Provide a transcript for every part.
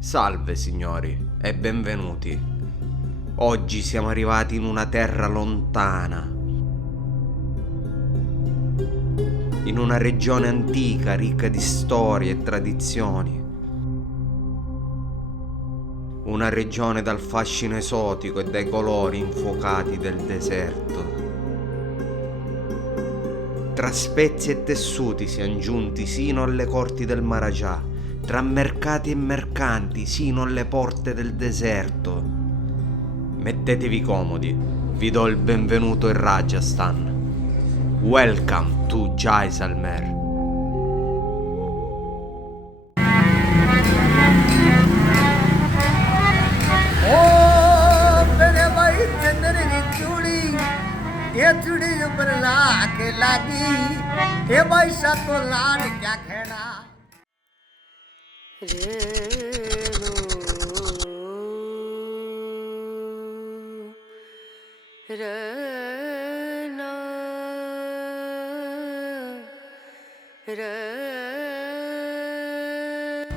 Salve signori e benvenuti. Oggi siamo arrivati in una terra lontana, in una regione antica ricca di storie e tradizioni, una regione dal fascino esotico e dai colori infuocati del deserto. Tra spezie e tessuti siamo giunti sino alle corti del Maharajà, tra mercati e mercanti sino alle porte del deserto. Mettetevi comodi, vi do il benvenuto in Rajasthan. Welcome to Jaisalmer. ये चूड़ी ऊपर ला के लागी ये पैसा तो लाल क्या खेना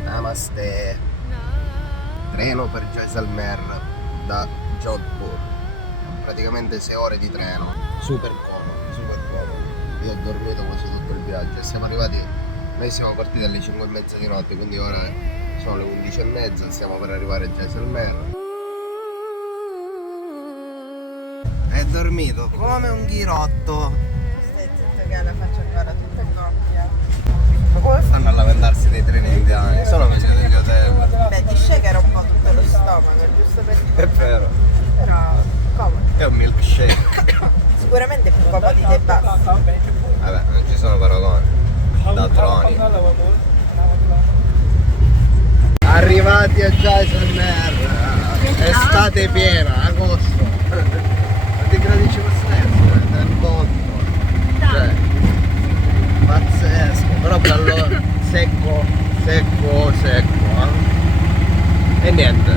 Namaste. Treno per Jaisalmer da Jodhpur. Praticamente 6 ore di treno. Super comodo, super comodo. Io ho dormito quasi tutto il viaggio e siamo arrivati. Noi siamo partiti alle 5:30 di notte, quindi ora sono le 11:30, stiamo per arrivare a Jaisalmer. È dormito come un ghirotto. Stai zitto che la faccio ancora tutta coppia. Ma come fanno a lamentarsi dei treni indiani? Sono meglio degli hotel. Beh, ti shaker un po' tutto lo stomaco, giusto per È vero. però comodo. È un milkshake. Sicuramente più comodi dei bassi. Vabbè, non ci sono paragoni. Da troni. Arrivati a Jaisalmer. Estate piena, agosto. Quanti gradi ci può essere? 38. Cioè, pazzesco. Però bello secco. E niente.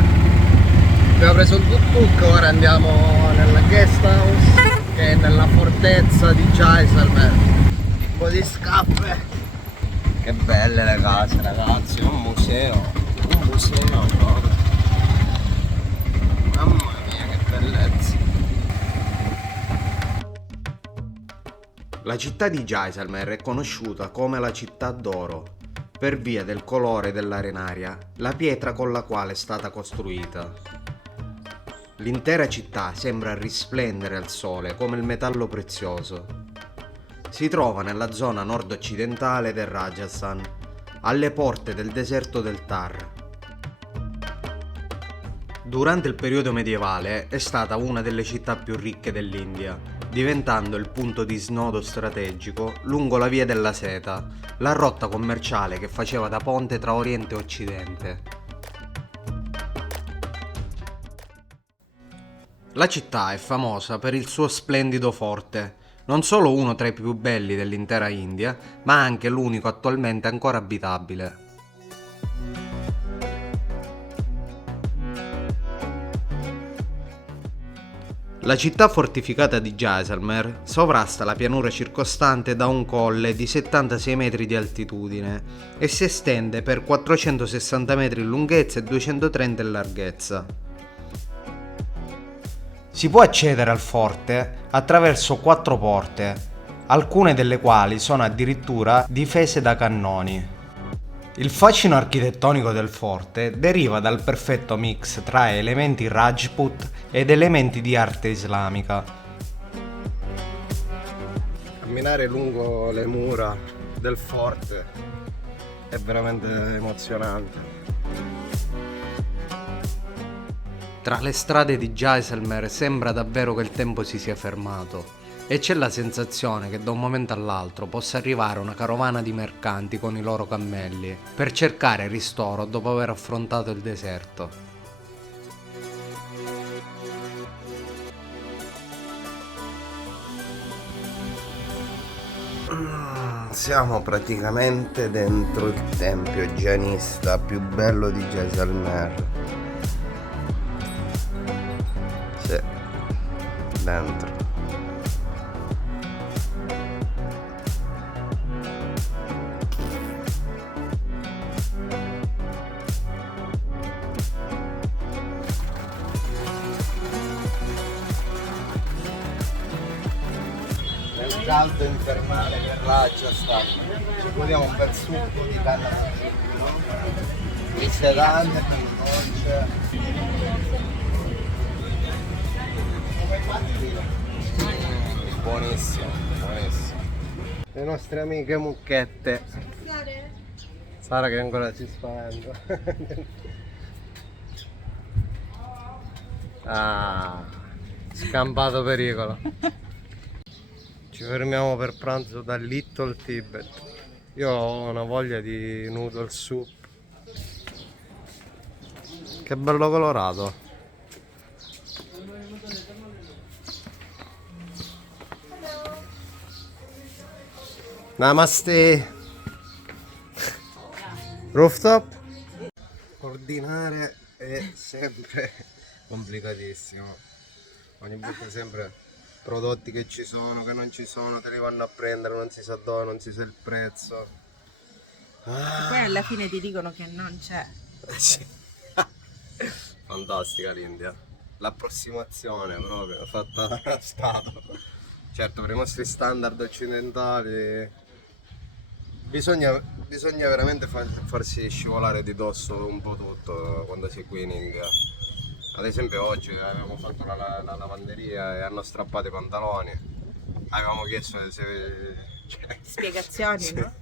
Abbiamo preso il tuk-tuk, ora andiamo nella guest house che è nella fortezza di Jaisalmer. Un po' di scaffe. Che belle le case, ragazzi, un museo proprio. Mamma mia, che bellezza. La città di Jaisalmer è conosciuta come la città d'oro per via del colore dell'arenaria, la pietra con la quale è stata costruita. L'intera città sembra risplendere al sole come il metallo prezioso. Si trova nella zona nord-occidentale del Rajasthan, alle porte del deserto del Thar. Durante il periodo medievale è stata una delle città più ricche dell'India, diventando il punto di snodo strategico lungo la via della seta, la rotta commerciale che faceva da ponte tra Oriente e Occidente. La città è famosa per il suo splendido forte, non solo uno tra i più belli dell'intera India, ma anche l'unico attualmente ancora abitabile. La città fortificata di Jaisalmer sovrasta la pianura circostante da un colle di 76 metri di altitudine e si estende per 460 metri in lunghezza e 230 in larghezza. Si può accedere al forte attraverso 4 porte, alcune delle quali sono addirittura difese da cannoni. Il fascino architettonico del forte deriva dal perfetto mix tra elementi Rajput ed elementi di arte islamica. Camminare lungo le mura del forte è veramente emozionante. Tra le strade di Jaisalmer sembra davvero che il tempo si sia fermato e c'è la sensazione che da un momento all'altro possa arrivare una carovana di mercanti con i loro cammelli per cercare ristoro dopo aver affrontato il deserto. Siamo praticamente dentro il tempio jainista più bello di Jaisalmer. Sì, dentro. caldo infernale che raggia sta. Ci godiamo un bel succo di canna sedante, dolce. Buonissimo, buonissimo. Le nostre amiche mucchette. Sara che ancora ci spaventa. Ah, scampato pericolo. Ci fermiamo per pranzo da Little Tibet. Io ho una voglia di noodle soup. Che bello colorato. Namaste. Rooftop? Ordinare è sempre complicatissimo. Ogni volta sempre prodotti che ci sono, che non ci sono, te li vanno a prendere, non si sa dove, non si sa il prezzo. Poi alla fine ti dicono che non c'è. Sì. Fantastica l'India. L'approssimazione proprio fatta da Stato. Certo, per i nostri standard occidentali bisogna veramente farsi scivolare di dosso un po' tutto quando si è qui in India. Ad esempio oggi avevamo fatto la lavanderia e hanno strappato i pantaloni. Avevamo chiesto se Spiegazioni, sì. no?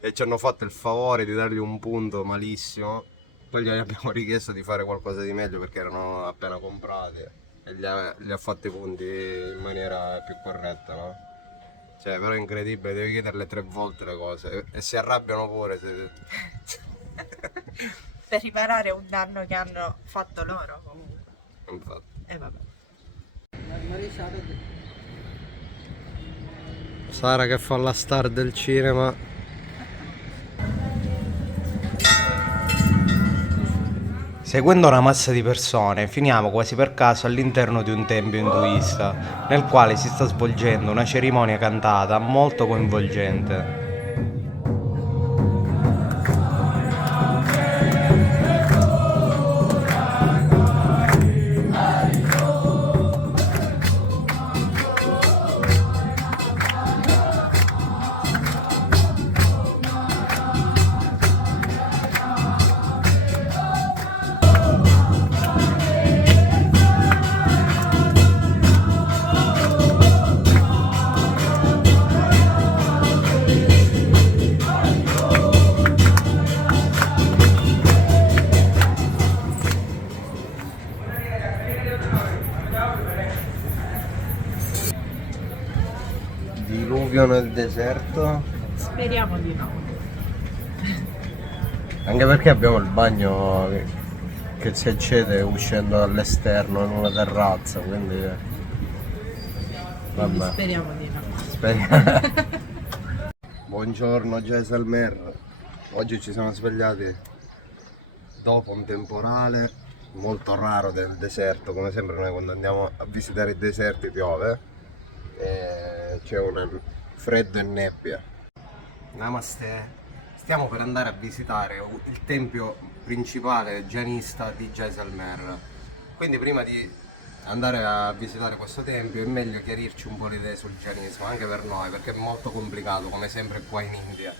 E ci hanno fatto il favore di dargli un punto malissimo. Poi gli abbiamo richiesto di fare qualcosa di meglio perché erano appena comprati e gli ha fatto i punti in maniera più corretta, no? Cioè, però è incredibile, devi chiederle 3 volte le cose e si arrabbiano pure Per riparare un danno che hanno fatto loro comunque. Infatti. E vabbè. Sara che fa la star del cinema. Seguendo una massa di persone, finiamo quasi per caso all'interno di un tempio induista, nel quale si sta svolgendo una cerimonia cantata molto coinvolgente. Diluvio nel deserto. Speriamo di no. Anche perché abbiamo il bagno che si accede uscendo dall'esterno in una terrazza, quindi Quindi vabbè. speriamo di no. Buongiorno Jaisalmer. Oggi ci siamo svegliati dopo un temporale molto raro del deserto, come sempre noi quando andiamo a visitare i deserti piove e c'è un freddo e nebbia. Namaste. Stiamo per andare a visitare il tempio principale jainista di Jaisalmer. Quindi prima di andare a visitare questo tempio è meglio chiarirci un po' le idee sul jainismo, anche per noi, perché è molto complicato, come sempre qua in India.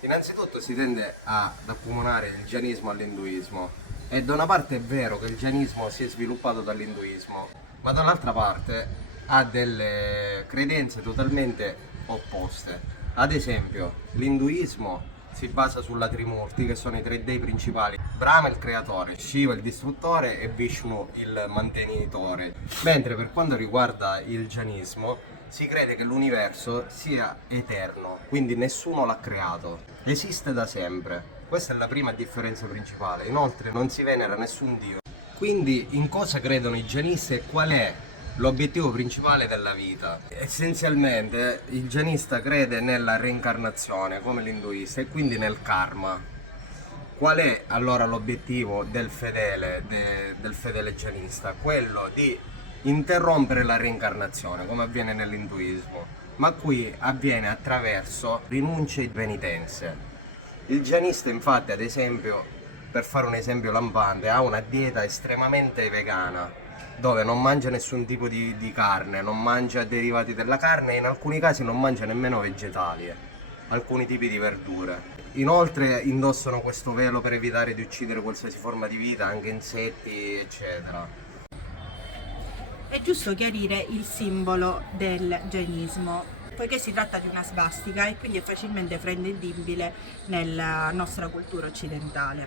Innanzitutto si tende ad accomunare il jainismo all'induismo, e da una parte è vero che il jainismo si è sviluppato dall'induismo, ma dall'altra parte ha delle credenze totalmente opposte. Ad esempio, l'induismo si basa sulla Trimurti, che sono i 3 dei principali: Brahma il creatore, Shiva il distruttore e Vishnu il mantenitore. Mentre per quanto riguarda il jainismo si crede che l'universo sia eterno, quindi nessuno l'ha creato, esiste da sempre. Questa è la prima differenza principale. Inoltre non si venera nessun dio. Quindi in cosa credono i jainisti e qual è l'obiettivo principale della vita? Essenzialmente il jainista crede nella reincarnazione come l'induista e quindi nel karma. Qual è allora l'obiettivo del fedele jainista? Quello di interrompere la reincarnazione, come avviene nell'induismo, ma qui avviene attraverso rinunce e penitenze. Il jainista infatti, ad esempio, per fare un esempio lampante, ha una dieta estremamente vegana, dove non mangia nessun tipo di carne, non mangia derivati della carne e in alcuni casi non mangia nemmeno vegetali, alcuni tipi di verdure. Inoltre indossano questo velo per evitare di uccidere qualsiasi forma di vita, anche insetti, eccetera. È giusto chiarire il simbolo del jainismo, poiché si tratta di una svastica e quindi è facilmente fraintendibile nella nostra cultura occidentale.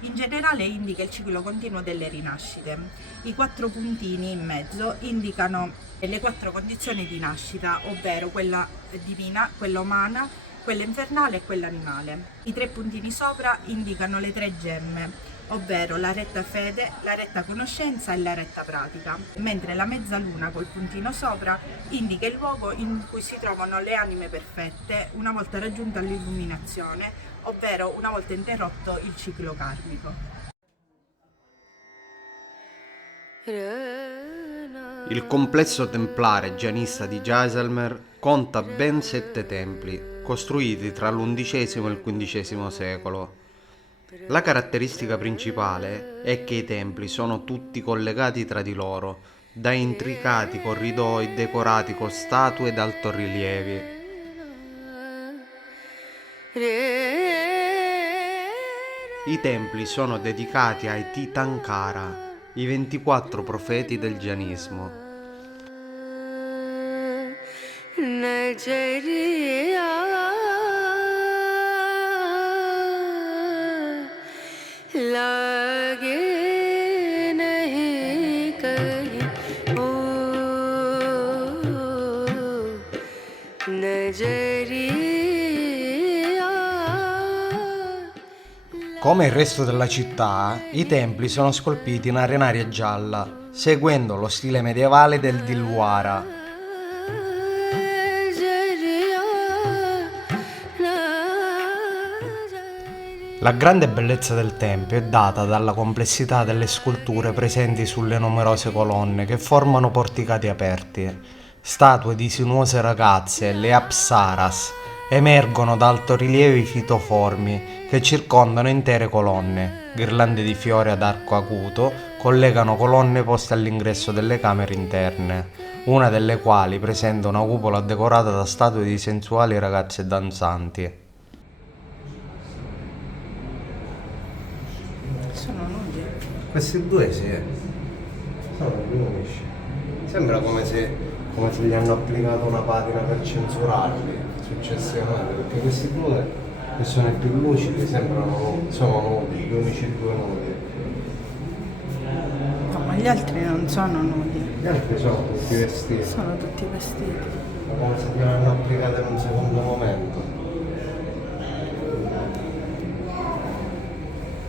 In generale indica il ciclo continuo delle rinascite. I 4 puntini in mezzo indicano le 4 condizioni di nascita, ovvero quella divina, quella umana, quella infernale e quella animale. I 3 puntini sopra indicano le 3 gemme, ovvero la retta fede, la retta conoscenza e la retta pratica, mentre la mezzaluna col puntino sopra indica il luogo in cui si trovano le anime perfette una volta raggiunta l'illuminazione, ovvero una volta interrotto il ciclo karmico. Il complesso templare gianista di Jaisalmer conta ben 7 templi, costruiti tra l'XI e il XV secolo. La caratteristica principale è che i templi sono tutti collegati tra di loro da intricati corridoi decorati con statue ed altorilievi. I templi sono dedicati ai Tirthankara, i 24 profeti del Jainismo. Come il resto della città, i templi sono scolpiti in arenaria gialla, seguendo lo stile medievale del Dilwara. La grande bellezza del tempio è data dalla complessità delle sculture presenti sulle numerose colonne che formano porticati aperti. Statue di sinuose ragazze, le apsaras, emergono da altorilievi fitoformi che circondano intere colonne. Ghirlande di fiori ad arco acuto collegano colonne poste all'ingresso delle camere interne, una delle quali presenta una cupola decorata da statue di sensuali ragazze danzanti. Sono nudi. Questi due sì, sono gli unici. Sembra come se gli hanno applicato una patina per censurarli successivamente, perché questi due che sono i più lucidi sono nudi, gli unici due nudi. No, ma gli altri non sono nudi. Gli altri sono tutti vestiti, Sono tutti vestiti. ma come se gliel'hanno applicata in un secondo momento.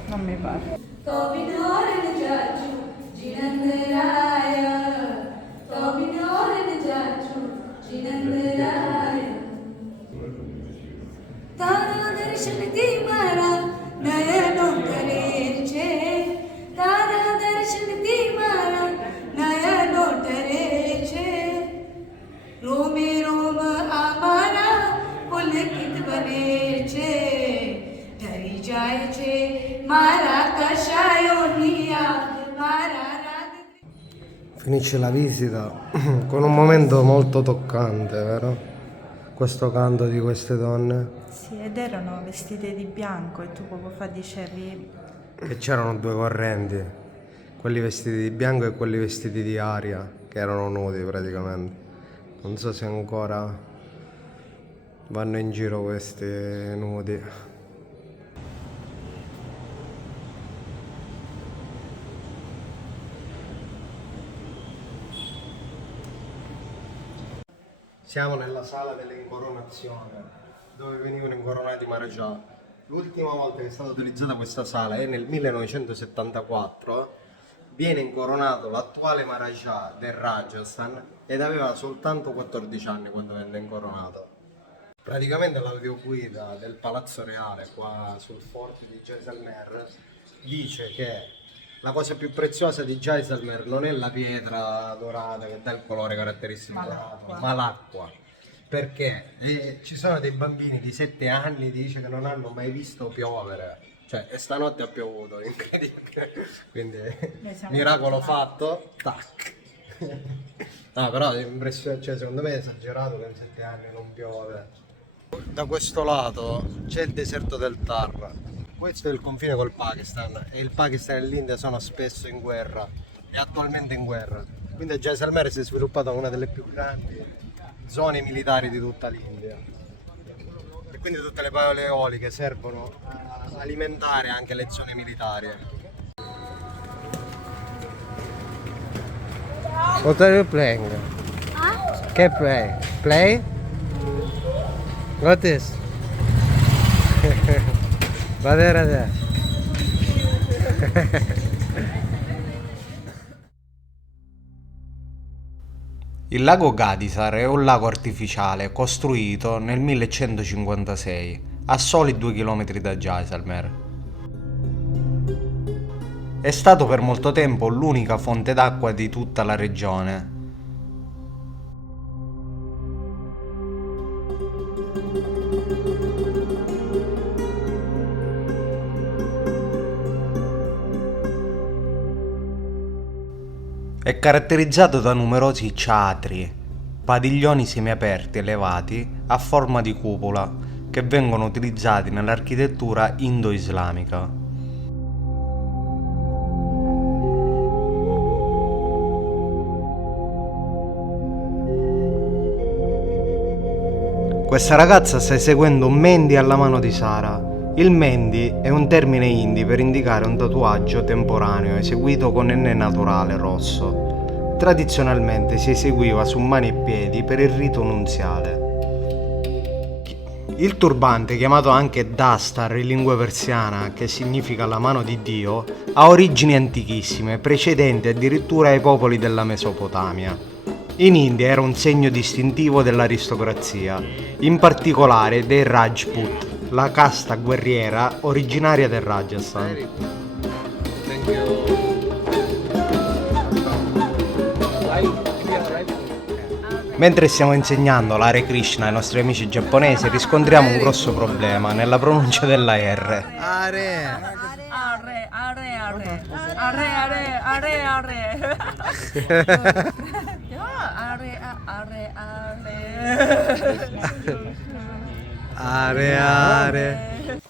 Non mi pare. तारा दर्शन दी मारा नयनों करेचे तारा दर्शन दी मारा नयनों करेचे रोमे रोम आमारा पुलकित बनेचे डरी जाए छे मारा कशायो निया मारा राग Finisce la visita con un momento molto toccante, vero? Questo canto di queste donne. Sì, ed erano vestite di bianco e tu poco fa dicevi E c'erano due correnti, quelli vestiti di bianco e quelli vestiti di aria, che erano nudi praticamente. Non so se ancora vanno in giro questi nudi. Siamo nella sala dell'incoronazione, dove venivano incoronati i Maharaja. L'ultima volta che è stata utilizzata questa sala è nel 1974. Viene incoronato l'attuale Maharaja del Rajasthan ed aveva soltanto 14 anni quando venne incoronato. Praticamente l'audioguida del Palazzo Reale qua sul forte di Jaisalmer dice che la cosa più preziosa di Jaisalmer non è la pietra dorata che dà il colore caratteristico dorato, ma l'acqua. Perché ci sono dei bambini di 7 anni, dice, che non hanno mai visto piovere. Cioè, e stanotte ha piovuto, incredibile. Quindi, siamo miracolo fatto. Tac. No, però cioè, secondo me è esagerato che in 7 anni non piove. Da questo lato c'è il deserto del Thar. Questo è il confine col Pakistan e il Pakistan e l'India sono spesso in guerra e attualmente in guerra. Quindi a Jaisalmer si è sviluppata una delle più grandi zone militari di tutta l'India. E quindi tutte le pale eoliche servono a alimentare anche le zone militari. What are you playing? Che play? Play? What is? Guarda te. Il lago Gadisar è un lago artificiale costruito nel 1156, a soli 2 km da Jaisalmer. È stato per molto tempo l'unica fonte d'acqua di tutta la regione. È caratterizzato da numerosi chhatri, padiglioni semiaperti elevati a forma di cupola che vengono utilizzati nell'architettura indo-islamica. Questa ragazza sta eseguendo un mehndi alla mano di Sara. Il mehndi è un termine hindi per indicare un tatuaggio temporaneo eseguito con enne naturale rosso. Tradizionalmente si eseguiva su mani e piedi per il rito nunziale. Il turbante, chiamato anche dastar in lingua persiana, che significa la mano di Dio, ha origini antichissime, precedenti addirittura ai popoli della Mesopotamia. In India era un segno distintivo dell'aristocrazia, in particolare dei Rajput, la casta guerriera originaria del Rajasthan. Thank you. Mentre stiamo insegnando l'Hare Krishna ai nostri amici giapponesi, riscontriamo un grosso problema nella pronuncia della R. Are. Arre, arre, arre, arre, arre, arre, arre. Arre, arre, arre. Are, are.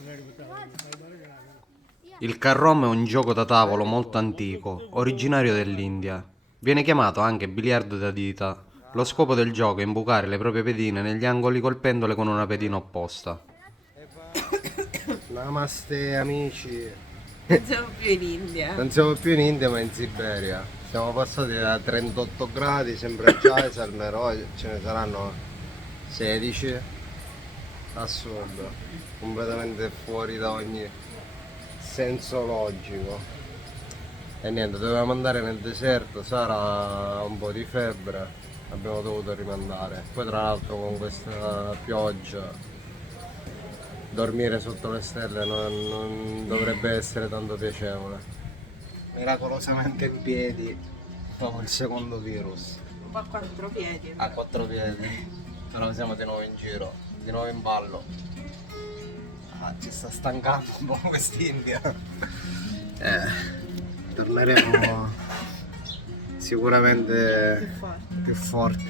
Il carrom è un gioco da tavolo molto antico, originario dell'India. Viene chiamato anche biliardo da dita. Lo scopo del gioco è imbucare le proprie pedine negli angoli colpendole con una pedina opposta. Namaste amici. Non siamo più in India. Non siamo più in India ma in Siberia. Siamo passati da 38 gradi, sempre a Jaisalmer, oggi ce ne saranno 16. Assurdo, completamente fuori da ogni senso logico. E niente, dovevamo andare nel deserto, Sara ha un po' di febbre, abbiamo dovuto rimandare. Poi tra l'altro con questa pioggia dormire sotto le stelle non dovrebbe essere tanto piacevole. Miracolosamente in piedi, dopo il secondo virus. Un po' a 4 piedi. A 4 piedi, però siamo di nuovo in giro, di nuovo in ballo. Ah, ci sta stancando un po' quest'India. Torneremo sicuramente più forti.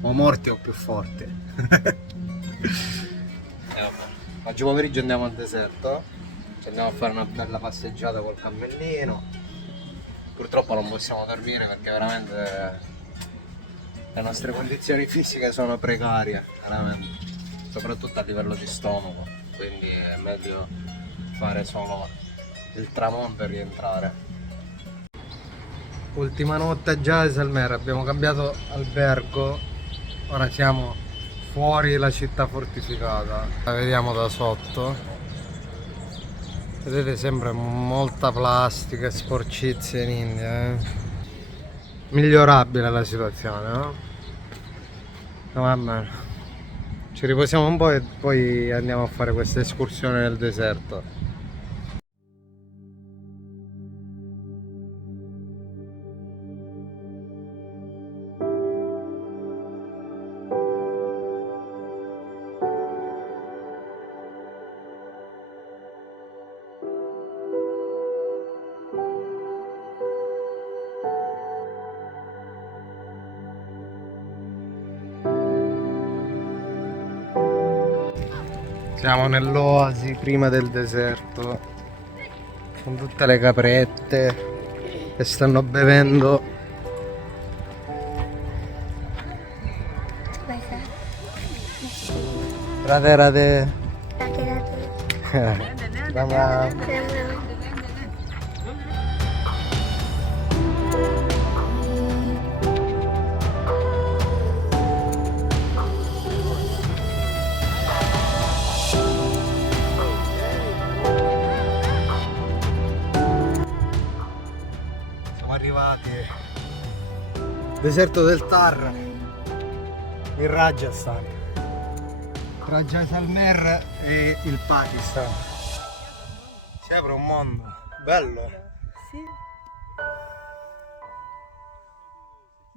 O morti o più forti. Vabbè. Oggi pomeriggio andiamo al deserto, ci andiamo a fare una bella passeggiata col cammellino. Purtroppo non possiamo dormire perché veramente le nostre condizioni fisiche sono precarie, veramente, soprattutto a livello di stomaco, quindi è meglio fare solo il tramonto e rientrare. Ultima notte a Jaisalmer, abbiamo cambiato albergo, ora siamo fuori la città fortificata, la vediamo da sotto, vedete sempre molta plastica e sporcizia in India, migliorabile la situazione, no? Va bene, ci riposiamo un po' e poi andiamo a fare questa escursione nel deserto. Siamo nell'oasi prima del deserto, con tutte le caprette che stanno bevendo. Rade rade. Rama. Siamo arrivati deserto del Thar in Rajasthan, tra Jaisalmer e il Pakistan. Si apre un mondo bello. Sì.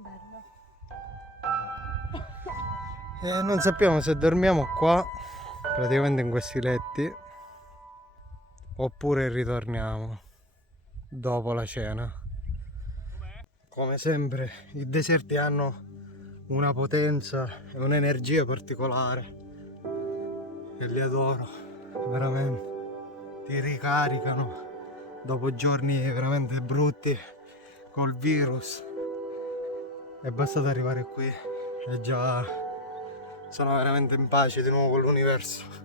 Bello. E non sappiamo se dormiamo qua, praticamente in questi letti, oppure ritorniamo dopo la cena. Come sempre i deserti hanno una potenza e un'energia particolare e li adoro, veramente. Ti ricaricano dopo giorni veramente brutti col virus. È bastato arrivare qui e già sono veramente in pace di nuovo con l'universo.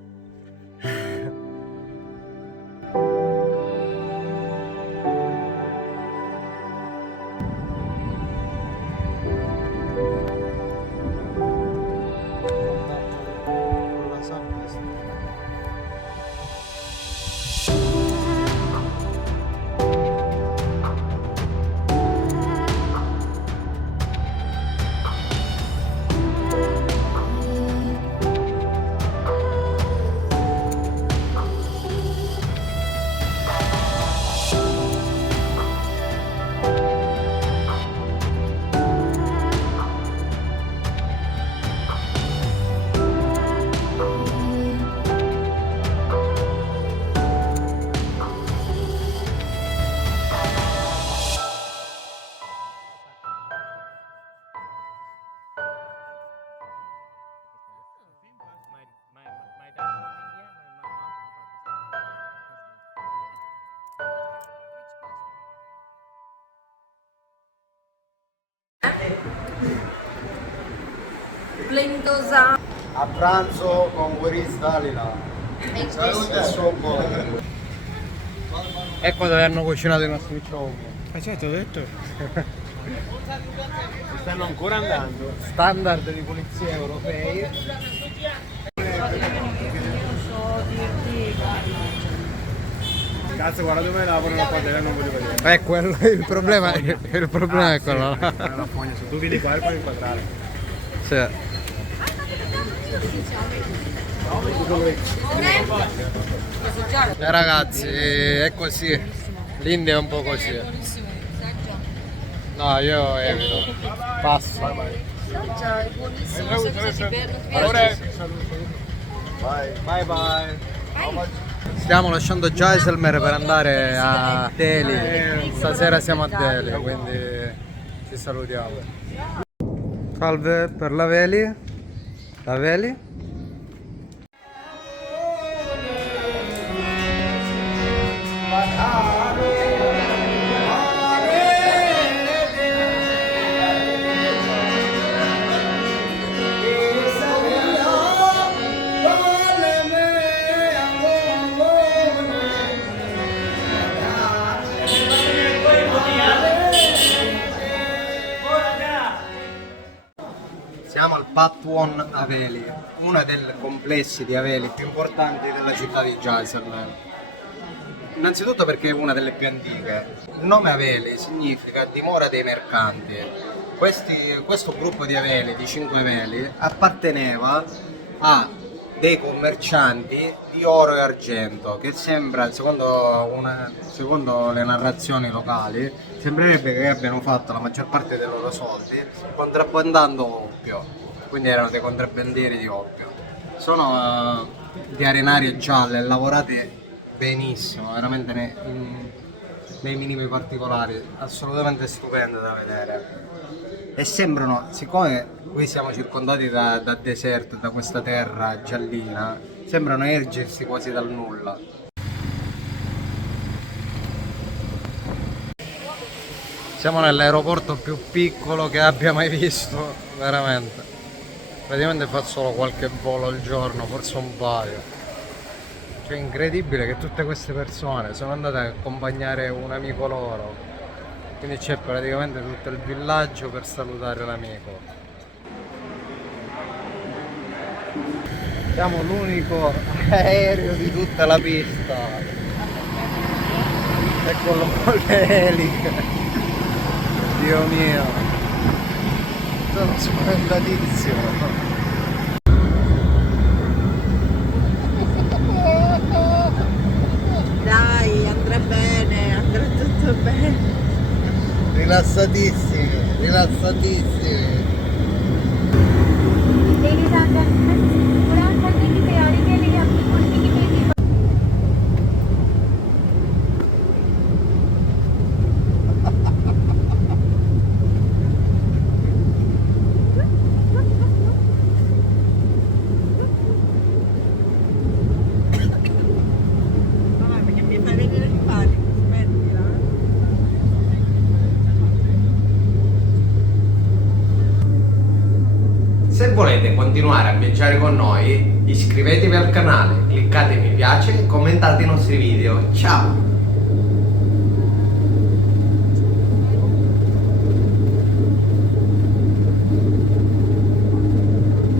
Plendosa. A pranzo con Boris Dalila. Salute e suon buono. Ecco dove hanno cucinato i nostri ciocchi. Certo, ho detto. Stanno ancora andando. Standard di pulizia europei. Cazzo, guarda dove lavorano la padella, non voglio vedere. Quello, il problema è quello. La fogna, se tu vieni qua e puoi inquadrare. Sì. Ragazzi, è così. L'India è un po' così. No, io evito. Passo. È buonissimo, se cosa ti Bye bye. Stiamo lasciando Jaisalmer per andare a Delhi. Stasera siamo a Delhi, quindi ci salutiamo. Salve per la Veli. La Veli? Siamo al Patwon Haveli, uno dei complessi di Haveli più importanti della città di Jaisalmer. Innanzitutto perché è una delle più antiche. Il nome Haveli significa dimora dei mercanti. Questo gruppo di Haveli, di 5 veli, apparteneva a dei commercianti di oro e argento che sembra, secondo le narrazioni locali, sembrerebbe che abbiano fatto la maggior parte dei loro soldi contrabbandando oppio, quindi erano dei contrabbandieri di oppio. Sono di arenarie gialle, lavorate benissimo, veramente nei minimi particolari, assolutamente stupende da vedere. E sembrano, siccome qui siamo circondati da deserto, da questa terra giallina, Sembrano ergersi quasi dal nulla. Siamo nell'aeroporto più piccolo che abbia mai visto, veramente. Praticamente fa solo qualche volo al giorno, forse un paio. Cioè è incredibile che tutte queste persone sono andate a accompagnare un amico loro. Quindi c'è praticamente tutto il villaggio per salutare l'amico. Siamo l'unico aereo di tutta la pista. E con le eliche. Dio mio, sono spaventatissimo. Dai, andrà bene, andrà tutto bene. Rilassatissimi, rilassatissimi. Ladies and gentlemen, उड़ान भरने की तैयारी के लिए अपनी कुर्सी की तेजी Mamma, perché mi fai venire il panico, smettila. Se volete continuare a viaggiare con noi, iscrivetevi al canale, cliccate mi piace e commentate i nostri video. Ciao!